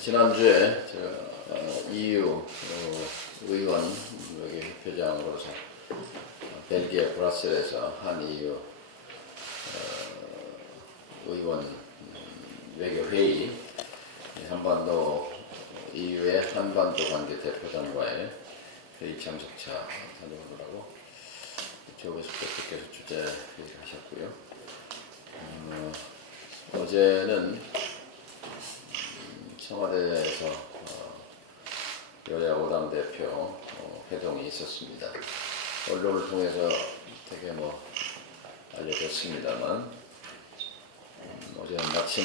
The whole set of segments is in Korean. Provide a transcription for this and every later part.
지난주에 제가 EU 의원 여기 회장으로서 벨기에 브뤼셀에서 한 EU 의원 외교회의 한반도 EU의 한반도 관계 대표단과의 회의 참석차 다녀오느라고 조배수 대표께서 주재 하셨고요. 어제는 청와대에서 여야 5당 대표 회동이 있었습니다. 언론을 통해서 되게 알려졌습니다만 어제는 마침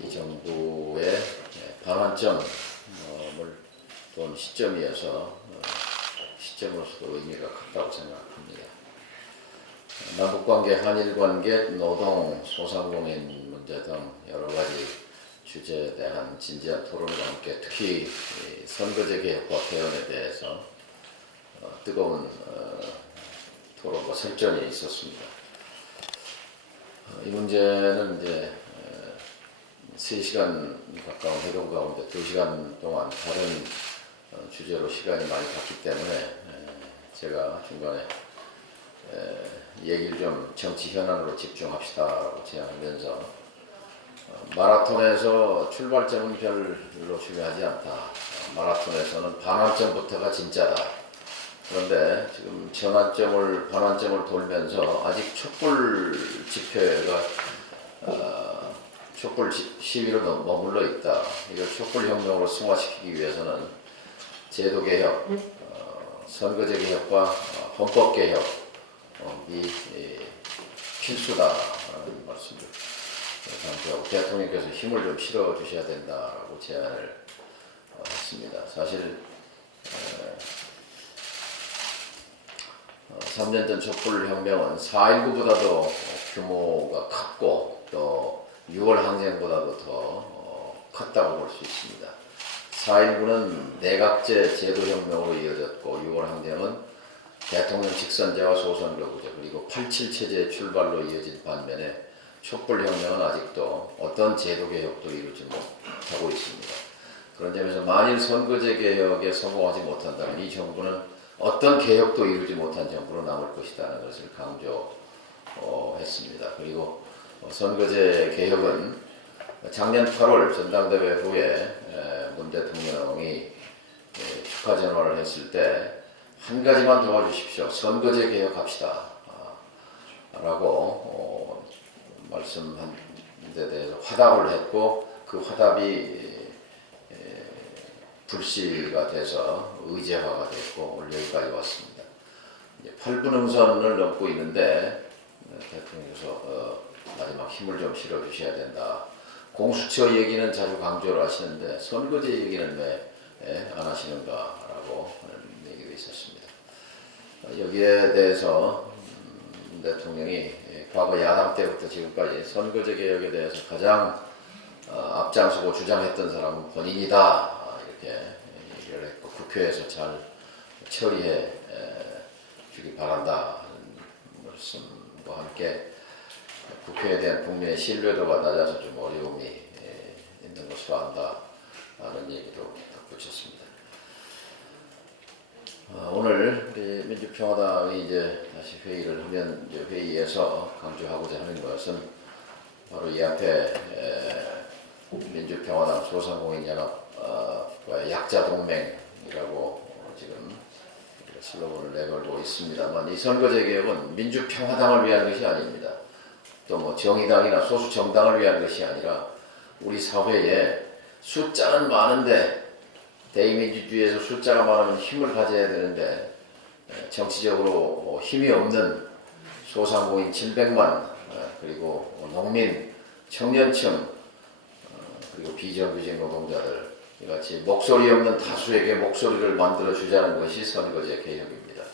이 정부의 반환점을 본 시점이어서 시점으로서도 의미가 크다고 생각합니다. 남북관계, 한일관계, 노동, 소상공인 문제 등 여러가지 주제에 대한 진지한 토론과 함께 특히 선거제 개혁과 개헌에 대해서 뜨거운 토론과 설전이 있었습니다. 이 문제는 이제 3시간 가까운 회동 가운데 2시간 동안 다른 주제로 시간이 많이 갔기 때문에 제가 중간에 얘기를 좀 정치 현안으로 집중합시다라고 제안하면서 마라톤에서 출발점은 별로 중요하지 않다. 마라톤에서는 반환점부터가 진짜다. 그런데 지금 전환점을 반환점을 돌면서 아직 촛불 집회가 촛불 시위로 머물러 있다. 이걸 촛불 혁명으로 승화시키기 위해서는 제도 개혁, 선거제 개혁과 헌법 개혁이 필수다라는 말씀을 강조하고 대통령께서 힘을 좀 실어 주셔야 된다라고 제안을 했습니다. 사실 3년 전 촛불혁명은 4.19보다도 규모가 컸고 또 6월 항쟁보다도 더 컸다고 볼 수 있습니다. 4.19는 내각제 제도혁명으로 이어졌고 6월 항쟁은 대통령 직선제와 소선거구제 그리고 87 체제의 출발로 이어진 반면에 촛불혁명은 아직도 어떤 제도개혁도 이루지 못하고 있습니다. 그런 점에서 만일 선거제 개혁에 성공하지 못한다면 이 정부는 어떤 개혁도 이루지 못한 정부로 남을 것이라는 것을 강조했습니다. 그리고 선거제 개혁은 작년 8월 전당대회 후에 문 대통령이 축하 전화를 했을 때 한 가지만 도와주십시오. 선거제 개혁합시다. 라고 말씀한 데 대해서 화답을 했고 그 화답이 불씨가 돼서 의제화가 됐고 오늘 여기까지 왔습니다. 이제 8분 응선을 넘고 있는데 대통령께서 마지막 힘을 좀 실어 주셔야 된다. 공수처 얘기는 자주 강조를 하시는데 선거제 얘기는 왜 안 하시는가라고 하는 얘기가 있었습니다. 여기에 대해서 대통령이 과거 야당 때부터 지금까지 선거제 개혁에 대해서 가장 앞장서고 주장했던 사람은 본인이다 이렇게 얘기를 했고 국회에서 잘 처리해 주기 바란다 말씀과 함께 국회에 대한 국민의 신뢰도가 낮아서 좀 어려움이 있는 것으로 안다라는 얘기도 덧붙였습니다. 오늘 우리 민주평화당이 이제 다시 회의를 하면 이제 회의에서 강조하고자 하는 것은 바로 이 앞에 민주평화당 소상공인연합과의 약자동맹이라고 지금 슬로건을 내걸고 있습니다만 이 선거제 개혁은 민주평화당을 위한 것이 아닙니다. 또 정의당이나 소수 정당을 위한 것이 아니라 우리 사회에 숫자는 많은데 대의민주주의에서 숫자가 많으면 힘을 가져야 되는데 정치적으로 힘이 없는 소상공인 700만 그리고 농민, 청년층 그리고 비정규직 노동자들 이같이 목소리 없는 다수에게 목소리를 만들어 주자는 것이 선거제 개혁입니다.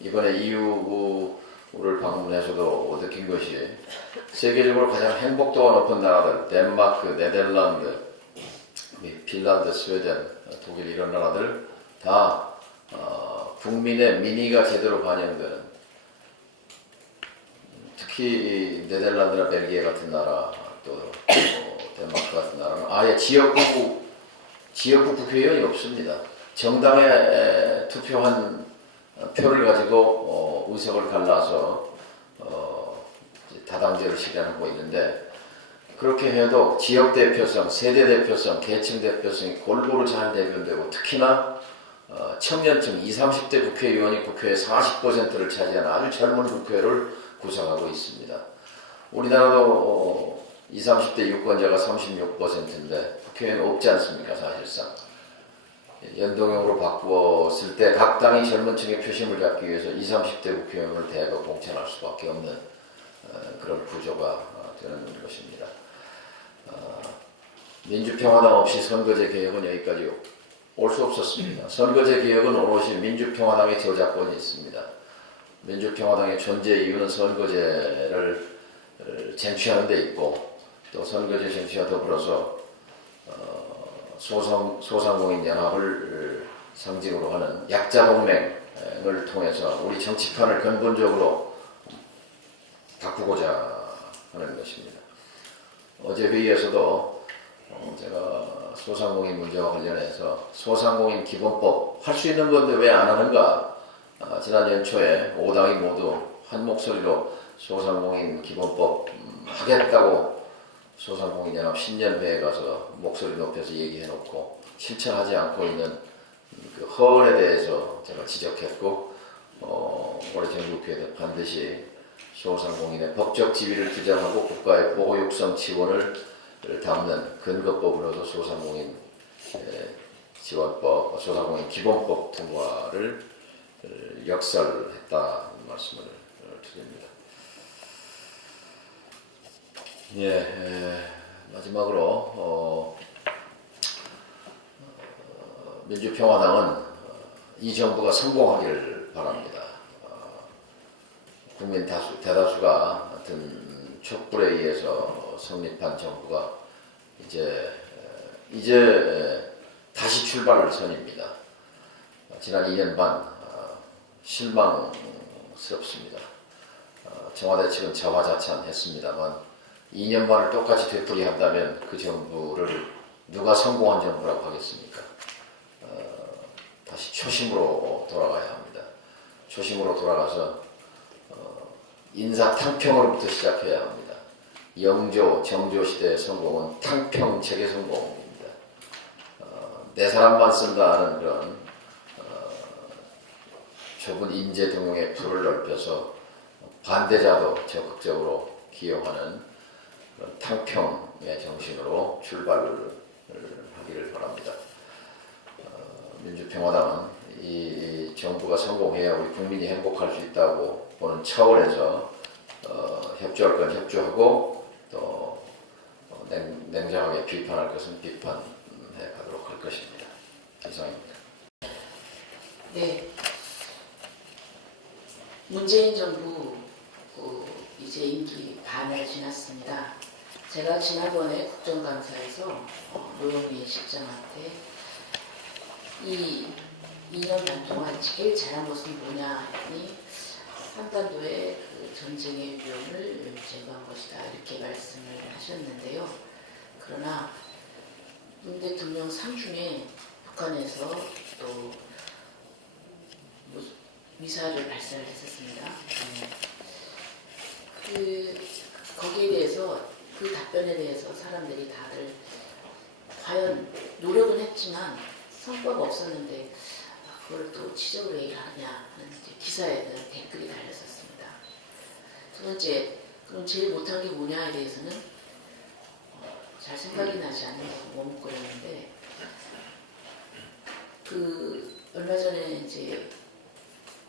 이번에 EU를 방문해서도 느낀 것이 세계적으로 가장 행복도가 높은 나라들 덴마크, 네덜란드, 핀란드, 스웨덴, 독일 이런 나라들 다 국민의 민의가 제대로 반영되는 특히 네덜란드나 벨기에 같은 나라 또 덴마크 같은 나라는 아예 지역구 국회의원이 없습니다. 정당에 투표한 표를 가지고 의석을 갈라서 다당제를 실현하고 있는데, 그렇게 해도 지역 대표성, 세대 대표성, 계층 대표성이 골고루 잘 대변되고, 특히나 청년층 20, 30대 국회의원이 국회의 40%를 차지하는 아주 젊은 국회를 구성하고 있습니다. 우리나라도 20, 30대 유권자가 36%인데 국회의원 없지 않습니까? 사실상 연동형으로 바꾸었을 때 각 당이 젊은 층의 표심을 잡기 위해서 20, 30대 국회의원을 대거 공천할 수밖에 없는 그런 구조가 되는 것입니다. 민주평화당 없이 선거제 개혁은 여기까지 올 수 없었습니다. 선거제 개혁은 오롯이 민주평화당의 저작권이 있습니다. 민주평화당의 존재 이유는 선거제를 쟁취하는 데 있고, 또 선거제 쟁취와 더불어서 소상공인 연합을 상징으로 하는 약자 동맹을 통해서 우리 정치판을 근본적으로 바꾸고자 하는 것입니다. 어제 회의에서도 제가 소상공인 문제와 관련해서 소상공인 기본법 할 수 있는 건데 왜 안 하는가, 지난 연초에 5당이 모두 한 목소리로 소상공인 기본법 하겠다고 소상공인연합 신년회에 가서 목소리 높여서 얘기해놓고 실천하지 않고 있는 그 허언에 대해서 제가 지적했고, 올해 전국회의에 반드시 소상공인의 법적 지위를 규정하고 국가의 보호 육성 지원을 담는 근거법으로서 소상공인 지원법, 소상공인 기본법 통과를 역설했다는 말씀을 드립니다. 마지막으로 민주평화당은 이 정부가 성공하기를 바랍니다. 국민 대다수가 든 촛불에 의해서 성립한 정부가 이제 다시 출발을 선입니다. 지난 2년 반 실망스럽습니다. 청와대 측은 자화자찬했습니다만 2년 반을 똑같이 되풀이한다면 그 정부를 누가 성공한 정부라고 하겠습니까? 다시 초심으로 돌아가야 합니다. 초심으로 돌아가서 인사 탕평으로부터 시작해야 합니다. 영조, 정조 시대의 성공은 탕평 체계 성공입니다. 내 사람만 쓴다 하는 그런 좁은 인재 등용의 풀을 넓혀서 반대자도 적극적으로 기용하는 그런 탕평의 정신으로 출발을 하기를 바랍니다. 민주평화당은 이 정부가 성공해야 우리 국민이 행복할 수 있다고 보는 차원에서 협조할 건 협조하고, 또 냉정하게 비판할 것은 비판해 가도록 할 것입니다. 이상입니다. 네, 문재인 정부 이제 임기 반을 지났습니다. 제가 지난번에 국정감사에서 노영민 실장한테 이 2년 반 동안 제일 잘한 것은 뭐냐 했더니 한반도의 그 전쟁의 위험을 제거한 것이다, 이렇게 말씀을 하셨는데요. 그러나 문 대통령 상중에 북한에서 또 미사일을 발사를 했었습니다. 거기에 대해서, 그 답변에 대해서 사람들이 다들 과연 노력은 했지만 성과가 없었는데 그걸 또 지적을 왜 하느냐 하는 기사에 대한 댓글이 달렸었습니다. 두 번째, 그럼 제일 못한 게 뭐냐에 대해서는 잘 생각이 나지 않는 머뭇거렸는데, 얼마 전에 이제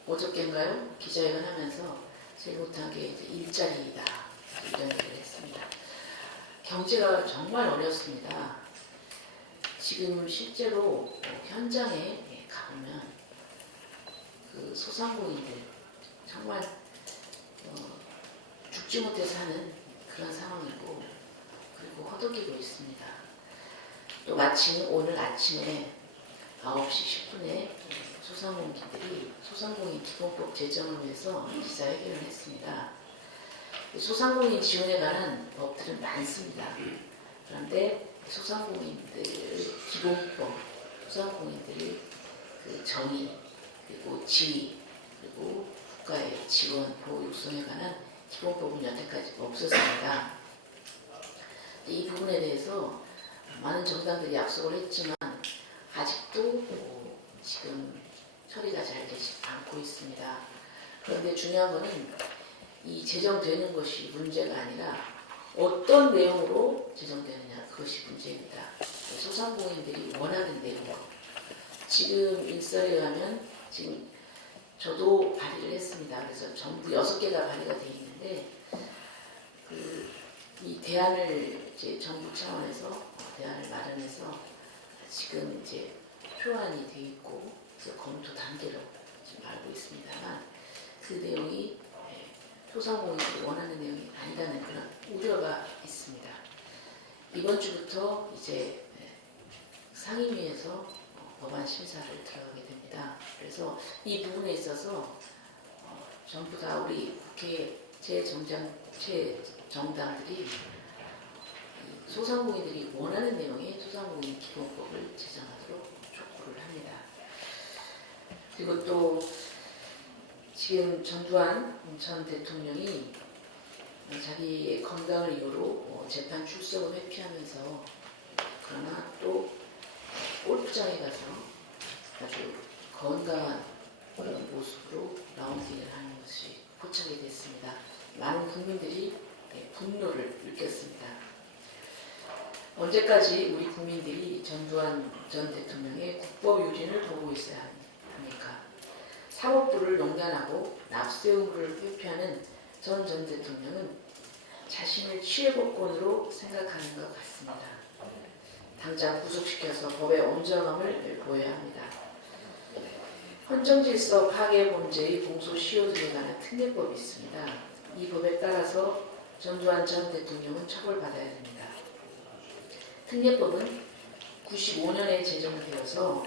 어저께인가요? 기자회견 하면서 제일 못한 게 이제 일자리이다, 이런 얘기를 했습니다. 경제가 정말 어렵습니다. 지금 실제로 현장에 가보면 그 소상공인들 정말 죽지 못해 사는 그런 상황이고, 그리고 허덕이고 있습니다. 또 마침 오늘 아침에 9시 10분에 소상공인들이 소상공인 기본법 제정을 위해서 기자회견을 했습니다. 소상공인 지원에 관한 법들은 많습니다. 그런데 소상공인들 기본법, 소상공인들이 그 정의 그리고 지위 그리고 국가의 지원 보호 육성에 관한 기본법은 여태까지 없었습니다. 이 부분에 대해서 많은 정당들이 약속을 했지만 아직도 지금 처리가 잘 되지 않고 있습니다. 그런데 중요한 것은 이 제정되는 것이 문제가 아니라 어떤 내용으로 제정되느냐, 그것이 문제입니다. 소상공인들이 원하는 내용으로. 지금 일설에 가면 지금 저도 발의를 했습니다. 그래서 전부 6개가 발의가 되어 있는데 이 대안을 이제 정부 차원에서 대안을 마련해서 지금 이제 표안이 되어 있고 그래서 검토 단계로 지금 알고 있습니다만 그 내용이 소상공인들이 원하는 내용이 아니라는 그런 우려가 있습니다. 이번 주부터 이제 상임위에서 법안 심사를 들어가게 됩니다. 그래서 이 부분에 있어서 전부 다 우리 국회 정당들이 소상공인들이 원하는 내용의 소상공인 기본법을 제정하도록 촉구를 합니다. 그리고 또 지금 전두환 전 대통령이 자기의 건강을 이유로 재판 출석을 회피하면서 그러나 또 골프장에 가서 아주 건강한 그런 모습으로 라운딩을 하는 것이 포착이 됐습니다. 많은 국민들이 분노를 느꼈습니다. 언제까지 우리 국민들이 전두환 전 대통령의 국법 유린을 보고 있어야 합니까? 사법부를 농단하고 납세 의무를 회피하는 전 대통령은 자신을 취해복권으로 생각하는 것 같습니다. 당장 구속시켜서 법의 엄정함을 보여야 합니다. 헌정질서 파괴 범죄의 공소시효 등에 관한 특례법이 있습니다. 이 법에 따라서 전두환 전 대통령은 처벌받아야 됩니다. 특례법은 95년에 제정되어서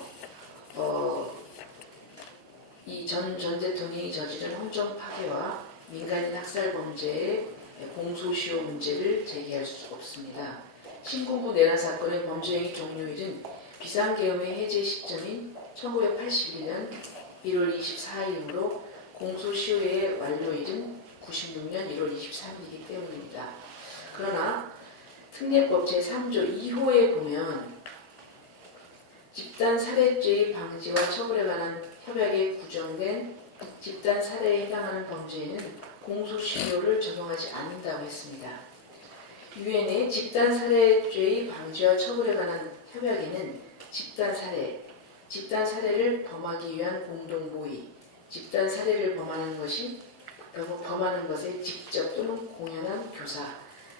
이 전 대통령이 저지른 헌정 파괴와 민간인 학살 범죄의 공소시효 문제를 제기할 수 없습니다. 신군부 내란 사건의 범죄행위 종료일은 비상계엄의 해제 시점인 1981년 1월 24일이므로 공소시효의 완료일은 96년 1월 23일이기 때문입니다. 그러나 특례법 제3조 2호에 보면 집단 살해죄의 방지와 처벌에 관한 협약에 구정된 집단 살해에 해당하는 범죄에는 공소시효를 적용하지 않는다고 했습니다. 유엔의 집단 살해죄의 방지와 처벌에 관한 협약에는 집단 살해를 범하기 위한 공동모의, 집단 살해를 범하는 것에 직접 또는 공연한 교사,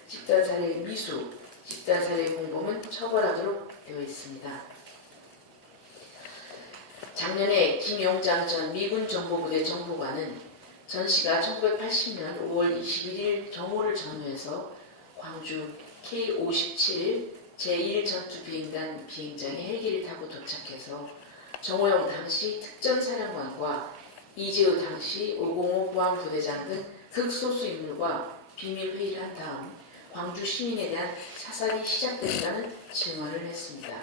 집단 살해의 미수, 집단 살해의 공범은 처벌하도록 되어 있습니다. 작년에 김용장 전 미군 정보부대 정보관은 전 씨가 1980년 5월 21일 정오를 전후해서 광주 K-57 제1전투비행단 비행장에 헬기를 타고 도착해서 정호영 당시 특전사령관과 이재호 당시 505 보안부대장 등 극소수 인물과 비밀회의를 한 다음 광주 시민에 대한 사살이 시작됐다는 증언을 했습니다.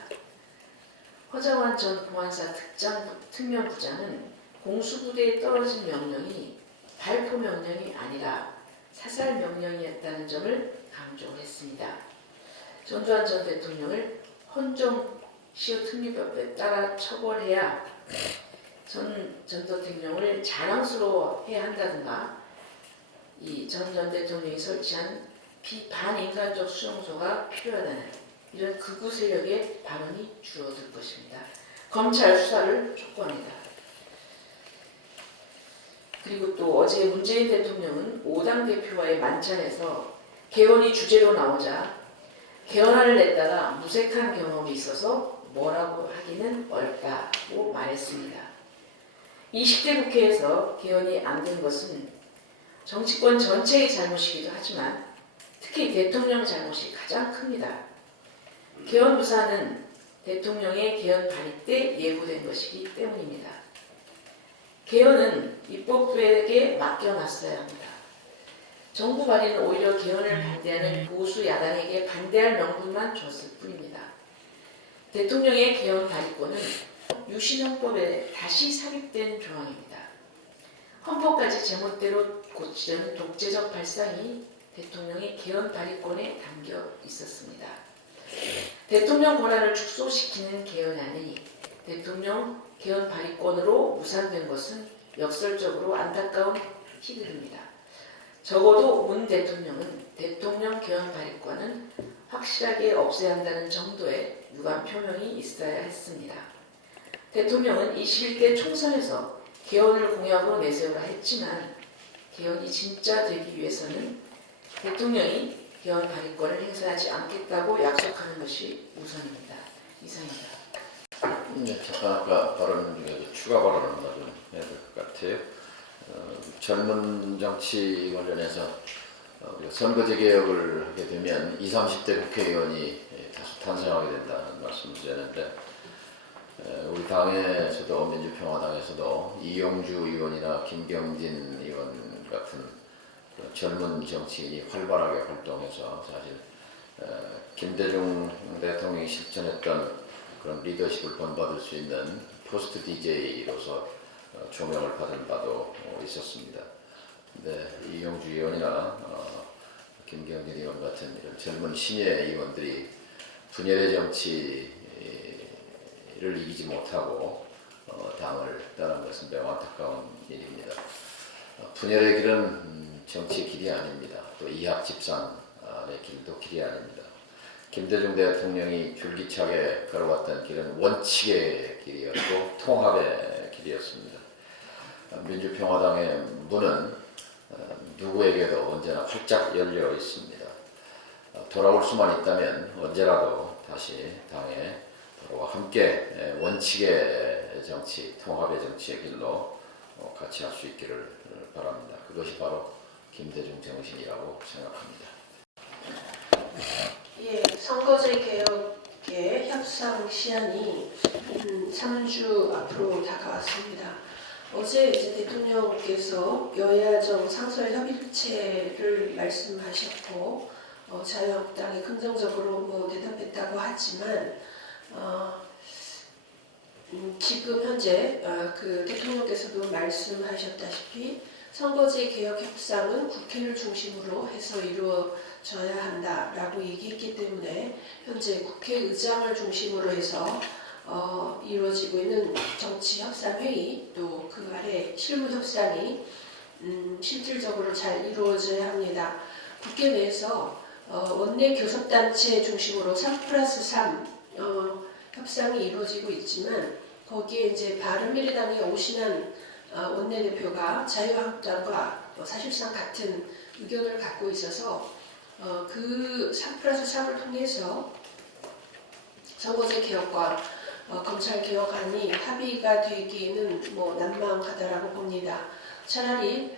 허자환 전 보안사 특명부장은 공수부대에 떨어진 명령이 발포 명령이 아니라 사살 명령이었다는 점을 강조를 했습니다. 전두환 전 대통령을 헌정시효 특례법에 따라 처벌해야 전 대통령을 자랑스러워해야 한다든가 이 전 대통령이 설치한 반인간적 수용소가 필요하다는 이런 극우 세력의 발언이 줄어들 것입니다. 검찰 수사를 촉구합니다. 그리고 또 어제 문재인 대통령은 5당 대표와의 만찬에서 개헌이 주제로 나오자 개헌안을 냈다가 무색한 경험이 있어서 뭐라고 하기는 어렵다고 말했습니다. 20대 국회에서 개헌이 안 된 것은 정치권 전체의 잘못이기도 하지만 특히 대통령 잘못이 가장 큽니다. 개헌 무사는 대통령의 개헌 발의 때 예고된 것이기 때문입니다. 개헌은 입법부에게 맡겨놨어야 합니다. 정부 발의는 오히려 개헌을 반대하는 보수 야당에게 반대할 명분만 줬을 뿐입니다. 대통령의 개헌 발의권은 유신헌법에 다시 삽입된 조항입니다. 헌법까지 제멋대로 고치려는 독재적 발상이 대통령의 개헌 발의권에 담겨 있었습니다. 대통령 권한을 축소시키는 개헌안이 대통령 개헌 발의권으로 무산된 것은 역설적으로 안타까운 희극입니다. 적어도 문 대통령은 대통령 개헌 발의권은 확실하게 없애야 한다는 정도의 유감 표명이 있어야 했습니다. 대통령은 21대 총선에서 개헌을 공약으로 내세우라 했지만 개헌이 진짜 되기 위해서는 대통령이 개헌 발의권을 행사하지 않겠다고 약속하는 것이 우선입니다. 이상입니다. 네, 잠깐 아까 발언 중에 추가 발언을 하나 좀 해야 될 것 같아요. 젊은 정치 관련해서 우리가 선거제 개혁을 하게 되면 20, 30대 국회의원이 다수 탄생하게 된다는 말씀을 드렸는데 우리 당에서도 민주평화당에서도 이용주 의원이나 김경진 의원 같은 젊은 정치인이 활발하게 활동해서 사실 김대중 대통령이 실천했던 그런 리더십을 본받을 수 있는 포스트 DJ로서 조명을 받은 바도 있었습니다. 근데 이용주 의원이나 김경진 의원 같은 이런 젊은 신예 의원들이 분열의 정치를 이기지 못하고 당을 떠난 것은 매우 안타까운 일입니다. 분열의 길은 정치의 길이 아닙니다. 또 이합 집산의 길도 길이 아닙니다. 김대중 대통령이 줄기차게 걸어왔던 길은 원칙의 길이었고 통합의 길이었습니다. 민주평화당의 문은 누구에게도 언제나 활짝 열려 있습니다. 돌아올 수만 있다면 언제라도 다시 당에 바로 함께 원칙의 정치, 통합의 정치의 길로 같이 할 수 있기를 바랍니다. 그것이 바로 김대중 정신이라고 생각합니다. 예, 선거제 개혁의 협상 시한이 3주 앞으로 다가왔습니다. 어제 이제 대통령께서 여야정 상설 협의체를 말씀하셨고 자유한국당이 긍정적으로 대답했다고 하지만 지금 현재 그 대통령께서도 말씀하셨다시피 선거제 개혁 협상은 국회를 중심으로 해서 이루어져야 한다라고 얘기했기 때문에 현재 국회의장을 중심으로 해서 이루어지고 있는 정치협상회의 또 그 아래 실무협상이 실질적으로 잘 이루어져야 합니다. 국회 내에서 원내 교섭단체 중심으로 3+3 협상이 이루어지고 있지만 거기에 이제 바른미래당의 오신환 원내대표가 자유한국당과 사실상 같은 의견을 갖고 있어서 그 3+3을 통해서 선거제 개혁과 검찰 개혁안이 합의가 되기에는 난망하다라고 봅니다. 차라리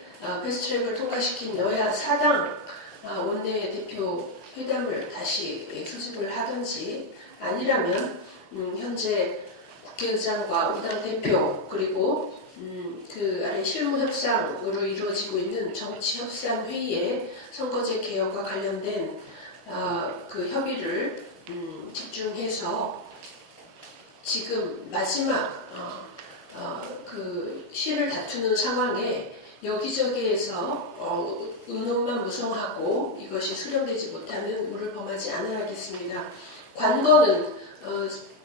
패스트트랙을 통과시킨 여야 4당 원내대표 회담을 다시 수습을 하든지 아니라면 현재 국회의장과 5당 대표 그리고 그 아래 실무협상으로 이루어지고 있는 정치협상회의에 선거제 개혁과 관련된 그 협의를 집중해서 지금 마지막 그 시를 다투는 상황에 여기저기에서 의논만 무성하고 이것이 수렴되지 못하는 우를 범하지 않아야겠습니다. 관건은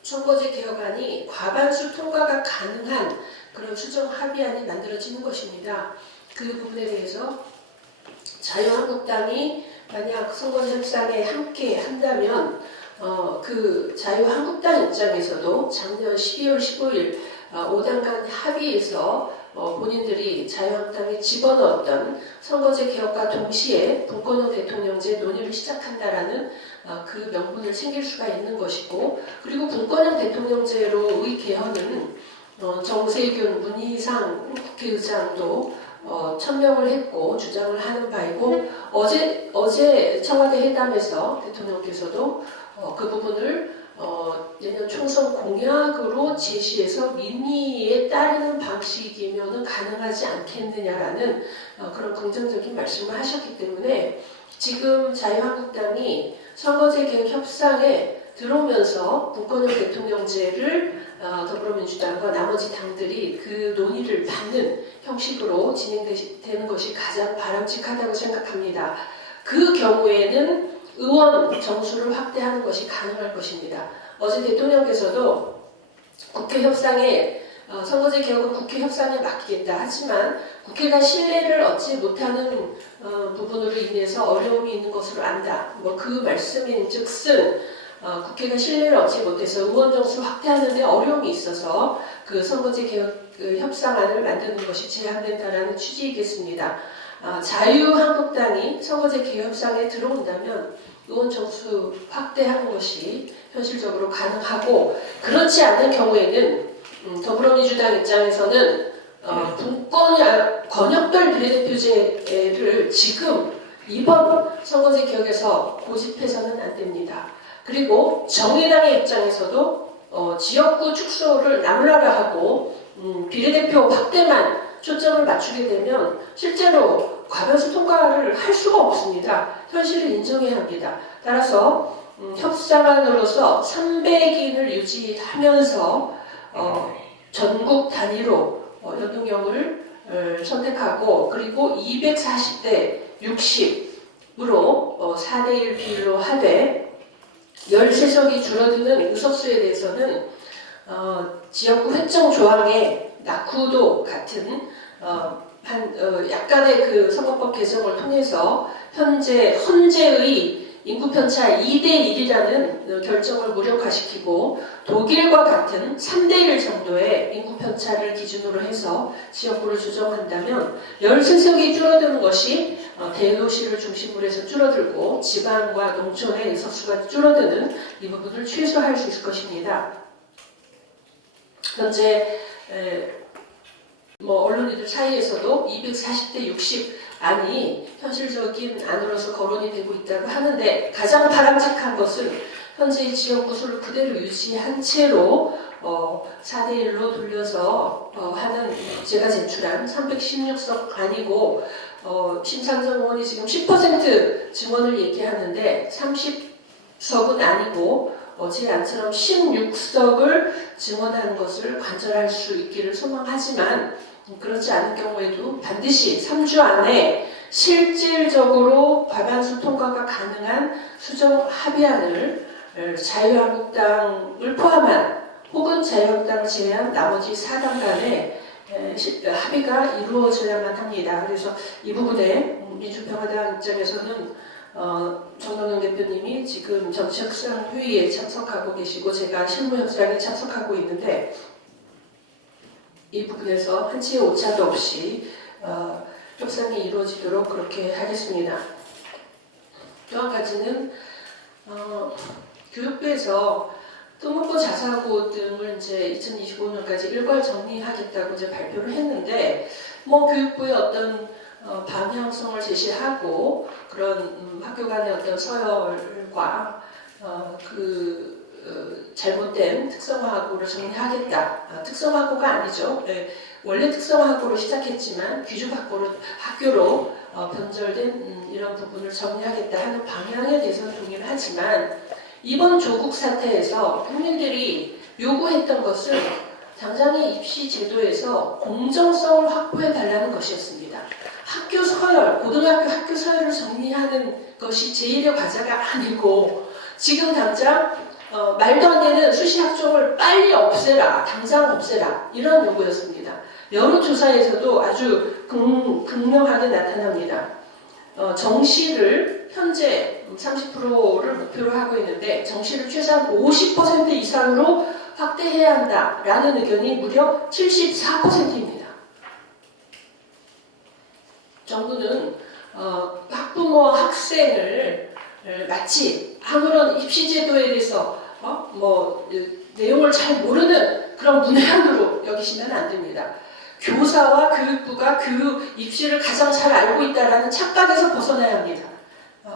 선거제 개혁안이 과반수 통과가 가능한 그런 수정 합의안이 만들어지는 것입니다. 그 부분에 대해서 자유한국당이 만약 선거제 협상에 함께 한다면 그 자유한국당 입장에서도 작년 12월 15일 5당 간 합의에서 본인들이 자유한국당에 집어넣었던 선거제 개혁과 동시에 분권형 대통령제 논의를 시작한다라는 그 명분을 챙길 수가 있는 것이고 그리고 분권형 대통령제로의 개헌은 정세균, 문희상 국회의장도 천명을 했고 주장을 하는 바이고 어제 청와대 회담에서 대통령께서도 그 부분을 내년 총선 공약으로 제시해서 민의에 따르는 방향 방식이면은 가능하지 않겠느냐라는 그런 긍정적인 말씀을 하셨기 때문에 지금 자유한국당이 선거제 개혁 협상에 들어오면서 문건형 대통령제를 더불어민주당과 나머지 당들이 그 논의를 받는 형식으로 진행되는 것이 가장 바람직하다고 생각합니다. 그 경우에는 의원 정수를 확대하는 것이 가능할 것입니다. 어제 대통령께서도 국회 협상에 선거제 개혁은 국회 협상에 맡기겠다 하지만 국회가 신뢰를 얻지 못하는 부분으로 인해서 어려움이 있는 것으로 안다. 뭐 그 말씀인즉슨 국회가 신뢰를 얻지 못해서 의원 정수 확대하는 데 어려움이 있어서 그 선거제 개혁 협상안을 만드는 것이 제한된다라는 취지이겠습니다. 자유한국당이 선거제 개혁 협상에 들어온다면 의원 정수 확대하는 것이 현실적으로 가능하고 그렇지 않은 경우에는 더불어민주당 입장에서는 권역별 비례대표제를 지금 이번 선거제 개혁에서 고집해서는 안 됩니다. 그리고 정의당의 입장에서도 지역구 축소를 나무라라하고 비례대표 확대만 초점을 맞추게 되면 실제로 과반수 통과를 할 수가 없습니다. 현실을 인정해야 합니다. 따라서 협상안으로서 300인을 유지하면서 전국 단위로 연동형을 선택하고 그리고 240대 60으로 4대1 비율로 하되 13석이 줄어드는 의석수에 대해서는 지역구 획정 조항에 낙후도 같은 약간의 그 선거법 개정을 통해서 헌재의 인구 편차 2대1이라는 결정을 무력화시키고 독일과 같은 3대1 정도의 인구 편차를 기준으로 해서 지역구를 조정한다면 13석이 줄어드는 것이 대도시를 중심으로 해서 줄어들고 지방과 농촌의 의석수가 줄어드는 이 부분을 최소화할 수 있을 것입니다. 현재 언론인들 사이에서도 240대 60 안이 현실적인 안으로서 거론이 되고 있다고 하는데 가장 바람직한 것은 현재의 지역구 수를 그대로 유지한 채로 4대1로 돌려서 하는 제가 제출한 316석 아니고 심상정 의원이 지금 10% 증원을 얘기하는데 30석은 아니고 제 안처럼 16석을 증원하는 것을 관철할 수 있기를 소망하지만 그렇지 않은 경우에도 반드시 3주 안에 실질적으로 과반수 통과가 가능한 수정 합의안을 자유한국당을 포함한 혹은 자유한국당을 제외한 나머지 4당 간에 합의가 이루어져야만 합니다. 그래서 이 부분에 민주평화당 입장에서는 정동영 대표님이 지금 정치협상 회의에 참석하고 계시고 제가 실무협상에 참석하고 있는데 이 부분에서 한치의 오차도 없이 협상이 이루어지도록 그렇게 하겠습니다. 또 한 가지는 교육부에서 특목고 자사고 등을 이제 2025년까지 일괄 정리하겠다고 이제 발표를 했는데 교육부의 어떤 방향성을 제시하고 그런 학교 간의 어떤 서열과 잘못된 특성화고를 정리하겠다. 특성화고가 아니죠. 원래 특성화고로 시작했지만 귀중학교로 변절된 이런 부분을 정리하겠다 하는 방향에 대해서는 동의를 하지만 이번 조국 사태에서 국민들이 요구했던 것은 당장의 입시 제도에서 공정성을 확보해 달라는 것이었습니다. 학교 서열, 고등학교 학교 서열을 정리하는 것이 제1의 과제가 아니고 지금 당장 말도 안 되는 수시학종을 빨리 없애라, 당장 없애라 이런 요구였습니다. 여론조사에서도 아주 극명하게 나타납니다. 정시를 현재 30%를 목표로 하고 있는데 정시를 최소한 50% 이상으로 확대해야 한다라는 의견이 무려 74%입니다. 정부는 학부모와 학생을 마치 아무런 입시제도에 대해서 내용을 잘 모르는 그런 문외한으로 여기시면 안 됩니다. 교사와 교육부가 입시를 가장 잘 알고 있다는 착각에서 벗어나야 합니다.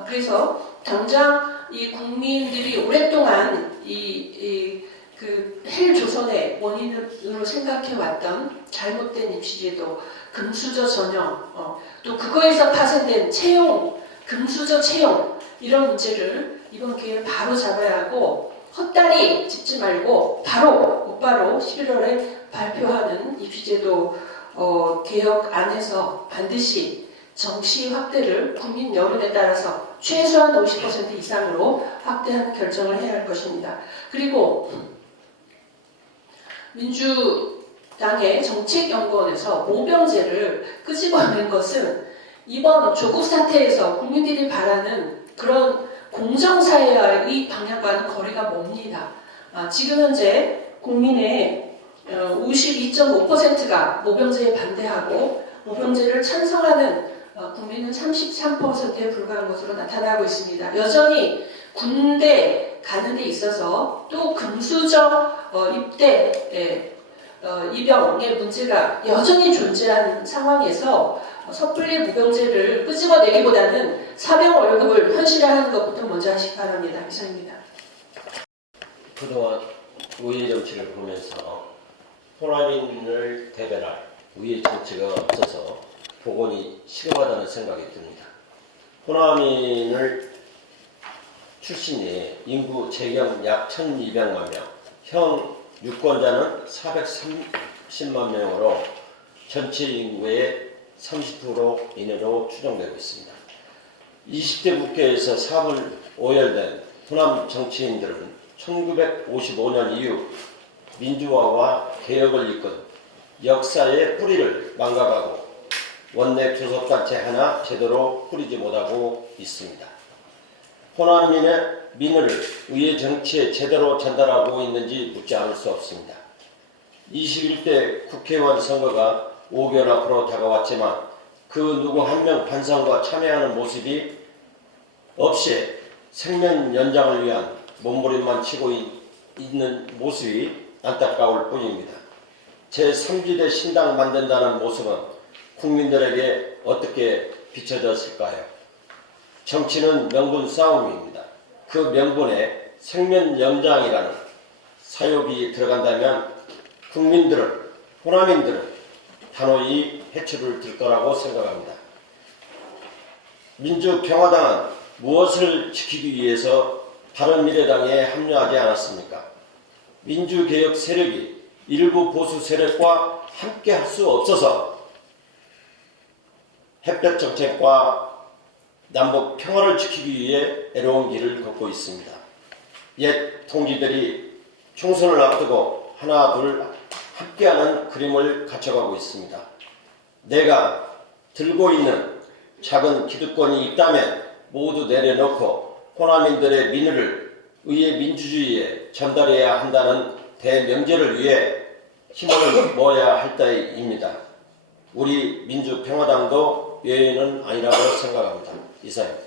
그래서 당장 이 국민들이 오랫동안 이 그 헬조선의 원인으로 생각해왔던 잘못된 입시제도, 금수저 전형, 또 그거에서 파생된 채용, 금수저 채용 이런 문제를 이번 기회에 바로 잡아야 하고 헛다리 짚지 말고 바로 곧바로 11월에 발표하는 입시제도 개혁 안에서 반드시 정시 확대를 국민 여론에 따라서 최소한 50% 이상으로 확대하는 결정을 해야 할 것입니다. 그리고 민주당의 정책연구원에서 모병제를 끄집어낸 것은 이번 조국 사태에서 국민들이 바라는 그런 공정사회의 방향과는 거리가 멉니다. 지금 현재 국민의 52.5%가 모병제에 반대하고 모병제를 찬성하는 국민은 33%에 불과한 것으로 나타나고 있습니다. 여전히 군대 가는 데 있어서 또 금수저 입대 입영의 문제가 여전히 존재하는 상황에서 섣불리 모병제를 끄집어내기보다는 사병 월급을 현실화하는 것부터 먼저 하시기 바랍니다. 이상입니다. 그동안 우회 정치를 보면서 호남인을 대변할 우회 정치가 없어서 복원이 시급하다는 생각이 듭니다. 호남인을 출신이 인구 재경 약 1200만 명, 형 유권자는 430만 명으로 전체 인구의 30% 이내로 추정되고 있습니다. 20대 국회에서 사분 오열된 호남 정치인들은 1955년 이후 민주화와 개혁을 이끈 역사의 뿌리를 망각하고 원내 교섭단체 하나 제대로 꾸리지 못하고 있습니다. 호남민의 민의를 의회 정치에 제대로 전달하고 있는지 묻지 않을 수 없습니다. 21대 국회의원 선거가 5개월 앞으로 다가왔지만 그 누구 한 명 반성과 참여하는 모습이 없이 생명 연장을 위한 몸부림만 치고 있는 모습이 안타까울 뿐입니다. 제3지대 신당 만든다는 모습은 국민들에게 어떻게 비춰졌을까요? 정치는 명분 싸움입니다. 그 명분에 생명 연장이라는 사욕이 들어간다면 국민들은, 호남인들은 단호히 해초를 들 거라고 생각합니다. 민주평화당은 무엇을 지키기 위해서 바른미래당에 합류하지 않았습니까? 민주개혁 세력이 일부 보수 세력과 함께 할 수 없어서 햇볕 정책과 남북 평화를 지키기 위해 애로운 길을 걷고 있습니다. 옛 통지들이 총선을 앞두고 하나 둘 함께하는 그림을 갖춰가고 있습니다. 내가 들고 있는 작은 기득권이 있다면 모두 내려놓고 호남인들의 민의를 의회 민주주의에 전달해야 한다는 대명제를 위해 힘을 모아야 할 때입니다. 우리 민주평화당도 외에는 아니라고 생각합니다. 이상입니다.